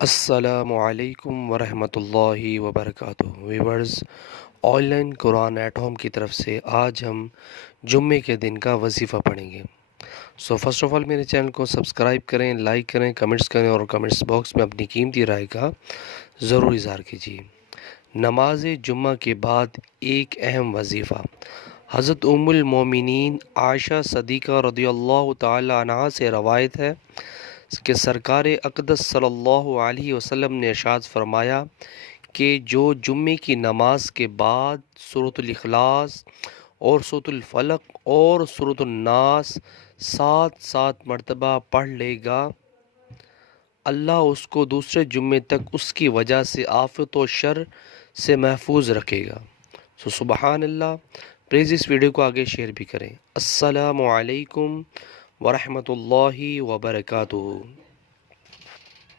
السلام علیکم ورحمۃ اللہ وبرکاتہ viewers, on line Quran at home کی طرف سے آج ہم جمعے کے دن کا وظیفہ پڑھیں گے۔ فرسٹ آف آل میرے چینل کو سبسکرائب کریں، لائک کریں، کمنٹس کریں اور کمنٹس باکس میں اپنی قیمتی رائے کا ضرور اظہار کیجیے۔ نماز جمعہ کے بعد ایک اہم وظیفہ حضرت ام المومنین عائشہ صدیقہ رضی اللہ تعالی عنہا سے روایت ہے کہ سرکار اقدس صلی اللہ علیہ وسلم نے ارشاد فرمایا کہ جو جمعے کی نماز کے بعد سورۃ الاخلاص اور سورۃ الفلق اور سورۃ الناس 7 مرتبہ پڑھ لے گا، اللہ اس کو دوسرے جمعے تک اس کی وجہ سے آفت و شر سے محفوظ رکھے گا۔ سبحان اللہ۔ پلیز اس ویڈیو کو آگے شیئر بھی کریں۔ السلام علیکم ورحمۃ اللہ وبرکاتہ۔